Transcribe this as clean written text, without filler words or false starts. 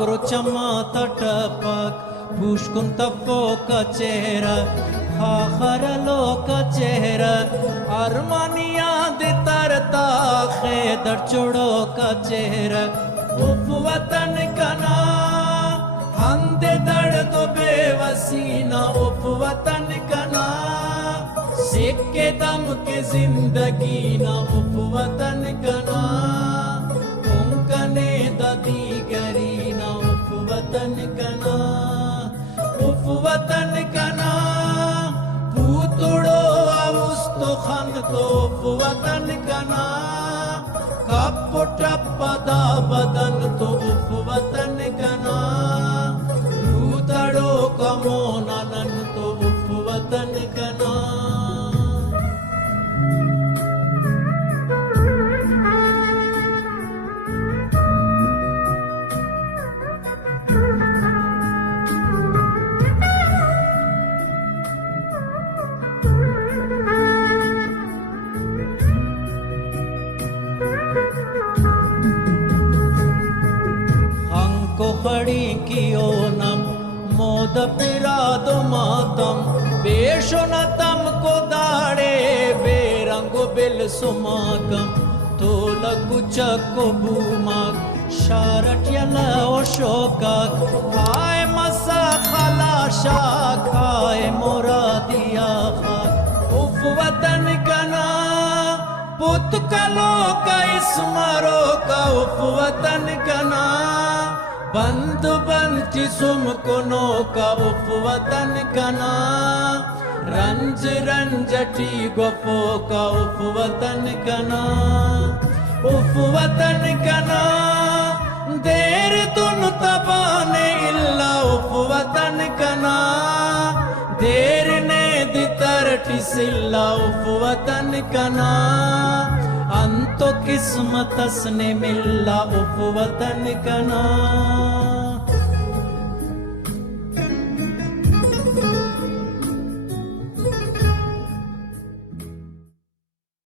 Crociama tatapak Pushkun tafoka chehra loka chehra Armania de tarta khaydar chodo ka chehra Uf watan kana hande dard to bevasina Uf watan kana sikke dam ke zindagi na Uf watan kana konkane dadi gari na Uf watan kana Uf watan kana putudo avusto khan to Uf watan kana kapota pada badan to Uf watan kana rutado kamonanan to Uf watan kana खड़ी कियो नम मोद पिरादो मातम बेशोनतम को दाड़े बेरंगो bill सुमाकम तो लगु चको बूमाक शारट यला ओशोका हाय मसा खला शाख हाय मोरा दिया खाक उफ वतन कना पुत कलो का इसमारो का उफ वतन कना बंधु बंची सुम कुनो का उफ वतन कना रंज रंजटी गफो का उफ वतन कना उफ वतन कना देर तुन तबाने इल्ला उफ वतन कना देर ने दितरटी सिल्ला उफ वतन कना अंतो किस्मत ने मिल्ला उफ वतन कना